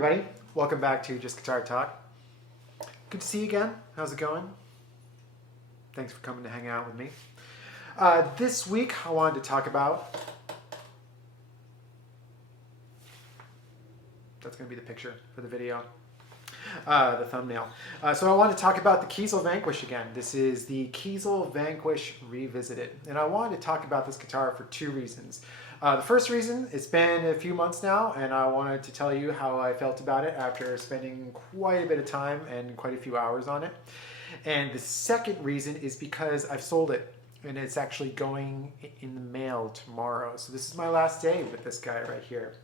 everybody, welcome back to Just Guitar Talk. Good to see you again. How's it going? Thanks for coming to hang out with me. This week I wanted to talk about, that's going to be the picture for the video, the thumbnail. So I want to talk about the KIESEL Vanquish again. This is the KIESEL Vanquish Revisited. And I wanted to talk about this guitar for two reasons. The first reason, it's been a few months now, and I wanted to tell you how I felt about it after spending quite a bit of time and quite a few hours on it. And the second reason is because I've sold it, and it's actually going in the mail tomorrow. So this is my last day with this guy right here.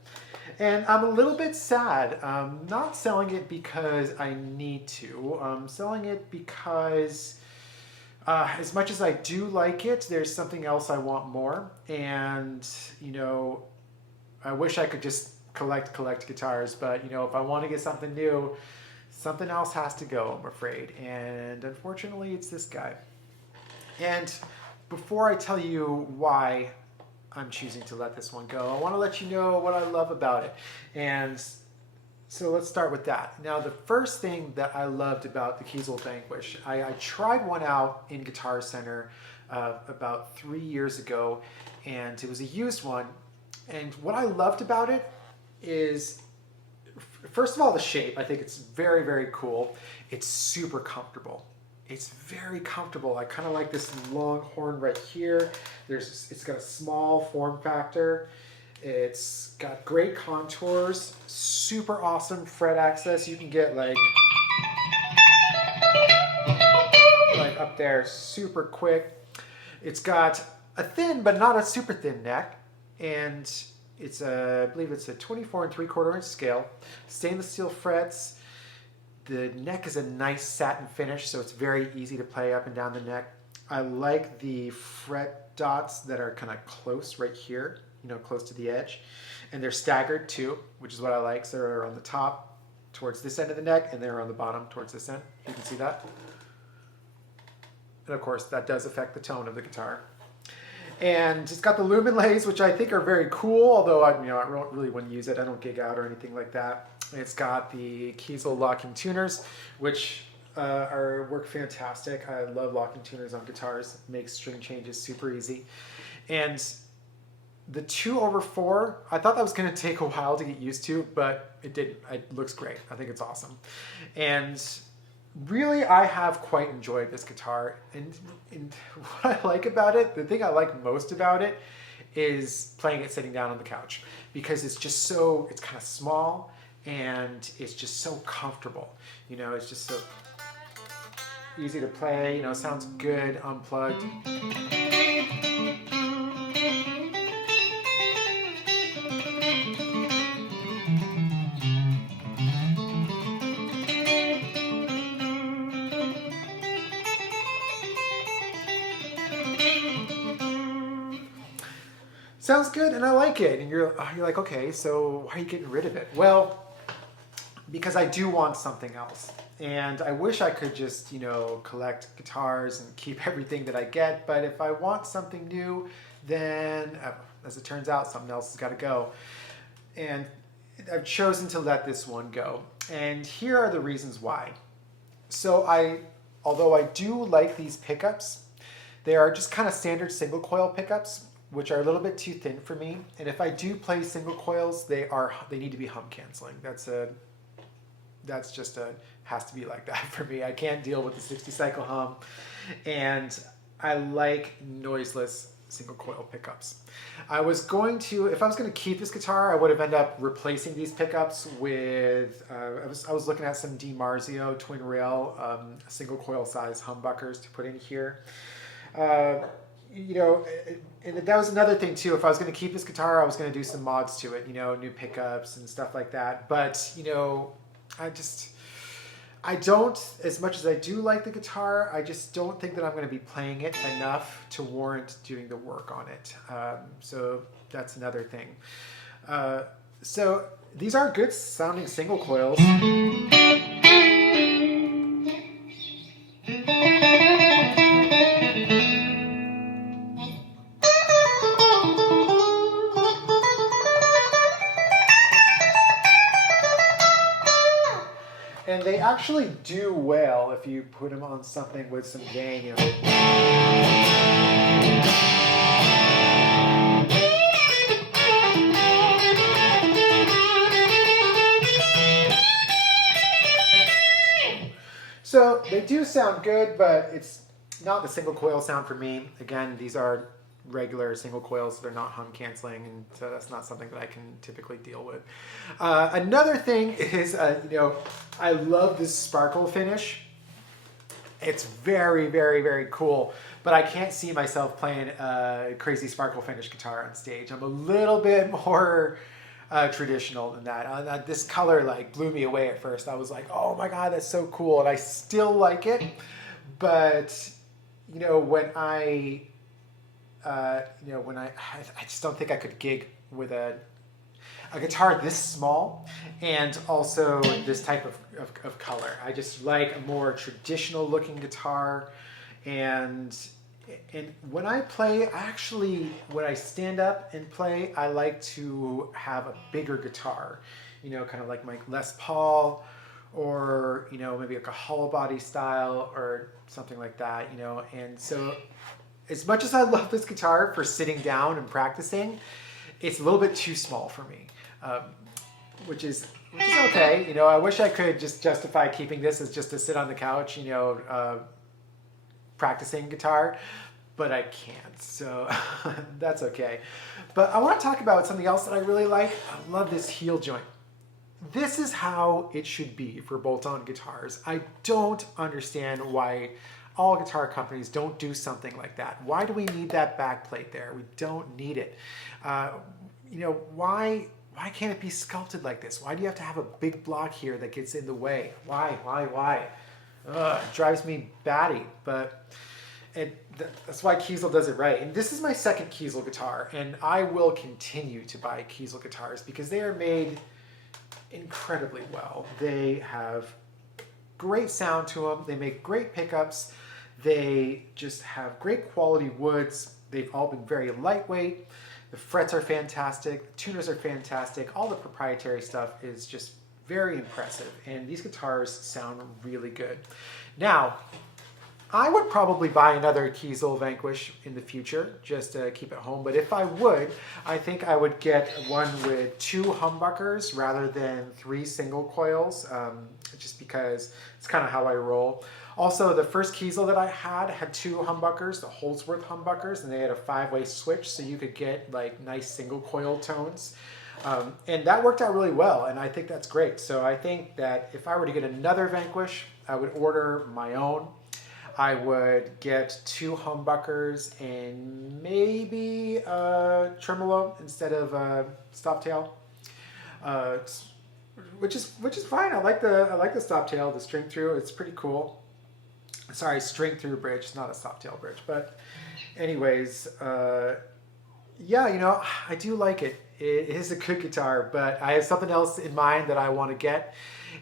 And I'm a little bit sad. I'm not selling it because I need to. I'm selling it because as much as I do like it, there's something else I want more. And, you know, I wish I could just collect guitars, but, you know, if I want to get something new, something else has to go, I'm afraid. And unfortunately, it's this guy. And before I tell you why I'm choosing to let this one go, I want to let you know what I love about it. And so let's start with that. Now, the first thing that I loved about the KIESEL Vanquish, I tried one out in Guitar Center about 3 years ago, and it was a used one. And what I loved about it is, first of all, the shape. I think it's very, very cool. It's super comfortable. It's very comfortable. I kind of like this long horn right here. It's got a small form factor. It's got great contours, super awesome fret access. You can get like up there super quick. It's got a thin but not a super thin neck, and it's I believe it's a 24 3/4 inch scale, stainless steel frets. The neck is a nice satin finish, so it's very easy to play up and down the neck. I like the fret dots that are kind of close right here, you know, close to the edge. And they're staggered too, which is what I like. So they're on the top towards this end of the neck, and they're on the bottom towards this end. You can see that. And of course, that does affect the tone of the guitar. And it's got the lumen lays, which I think are very cool, although I don't really want to use it. I don't gig out or anything like that. It's got the KIESEL locking tuners, which work fantastic. I love locking tuners on guitars. It makes string changes super easy. And the 2/4, I thought that was going to take a while to get used to, but it didn't. It looks great. I think it's awesome. And really, I have quite enjoyed this guitar. And what I like about it, the thing I like most about it, is playing it sitting down on the couch. Because it's just so, it's kind of small, and it's just so comfortable. You know, it's just so easy to play. You know, it sounds good unplugged. Sounds good, and I like it. And you're like, okay, so why are you getting rid of it? Well, because I do want something else. And I wish I could just, you know, collect guitars and keep everything that I get. But if I want something new, then, as it turns out, something else has got to go. And I've chosen to let this one go. And here are the reasons why. So although I do like these pickups, they are just kind of standard single coil pickups, which are a little bit too thin for me. And if I do play single coils, they need to be hum canceling. That's just has to be like that for me. I can't deal with the 60 cycle hum. And I like noiseless single coil pickups. If I was going to keep this guitar, I would have ended up replacing these pickups with, I was looking at some DiMarzio twin rail single coil size humbuckers to put in here. You know, and that was another thing too. If I was going to keep this guitar, I was going to do some mods to it, you know, new pickups and stuff like that. But, you know, I don't, as much as I do like the guitar, I just don't think that I'm going to be playing it enough to warrant doing the work on it. So that's another thing. So these are good sounding single coils. And they actually do well if you put them on something with some gain, you know. So they do sound good, but it's not the single coil sound for me. Again, these are regular single coils, so they're not hum canceling, and so that's not something that I can typically deal with. Another thing is, you know, I love this sparkle finish. It's very, very, very cool, but I can't see myself playing a crazy sparkle finish guitar on stage. I'm a little bit more traditional than that. This color like blew me away at first. I was like, oh my God, that's so cool. And I still like it, but you know, when I just don't think I could gig with a guitar this small and also this type of color. I just like a more traditional looking guitar, and when I play, when I stand up and play, I like to have a bigger guitar, you know, kind of like my Les Paul, or, you know, maybe like a hollow body style or something like that, you know. And so as much as I love this guitar for sitting down and practicing, it's a little bit too small for me, which is okay. You know, I wish I could just justify keeping this as just to sit on the couch, you know, practicing guitar, but I can't, so that's okay. But I want to talk about something else that I really like. I love this heel joint. This is how it should be for bolt-on guitars. I don't understand why all guitar companies don't do something like that. Why do we need that back plate there? We don't need it. You know, why can't it be sculpted like this? Why do you have to have a big block here that gets in the way? Why? It drives me batty, but that's why KIESEL does it right. And this is my second KIESEL guitar, and I will continue to buy KIESEL guitars because they are made incredibly well. They have great sound to them. They make great pickups. They just have great quality woods. They've all been very lightweight. The frets are fantastic. The tuners are fantastic. All the proprietary stuff is just very impressive, and these guitars sound really good. Now, I would probably buy another KIESEL Vanquish in the future just to keep at home, but if I would, I think I would get one with 2 humbuckers rather than 3 single coils, just because it's kind of how I roll. Also, the first KIESEL that I had 2 humbuckers, the Holdsworth humbuckers, and they had a 5-way switch, so you could get like nice single coil tones. And that worked out really well, and I think that's great. So I think that if I were to get another Vanquish, I would order my own. I would get 2 humbuckers and maybe a tremolo instead of a stop tail, which is fine. I like the stop tail, the string through. It's pretty cool. Sorry, string through bridge, not a stop tail bridge. But anyways, yeah, you know, I do like it. It is a good guitar, but I have something else in mind that I want to get,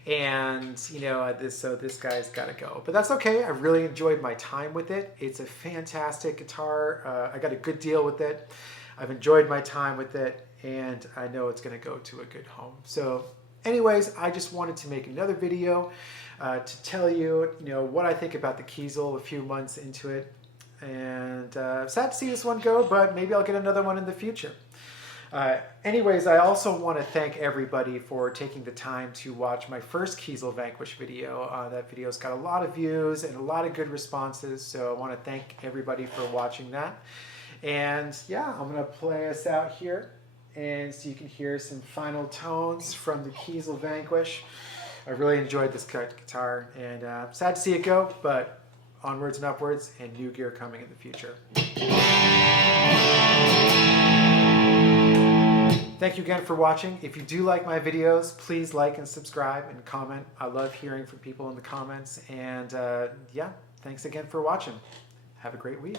and you know, this guy's got to go. But that's okay. I really enjoyed my time with it. It's a fantastic guitar. I got a good deal with it. I've enjoyed my time with it, and I know it's going to go to a good home. So anyways, I just wanted to make another video to tell you, you know, what I think about the KIESEL a few months into it. And sad to see this one go, but maybe I'll get another one in the future. Anyways, I also want to thank everybody for taking the time to watch my first KIESEL Vanquish video. That video's got a lot of views and a lot of good responses, so I want to thank everybody for watching that. And yeah, I'm going to play us out here, and so you can hear some final tones from the KIESEL Vanquish. I really enjoyed this guitar, and sad to see it go, but onwards and upwards, and new gear coming in the future. Thank you again for watching. If you do like my videos, please like and subscribe and comment. I love hearing from people in the comments. And yeah, thanks again for watching. Have a great week.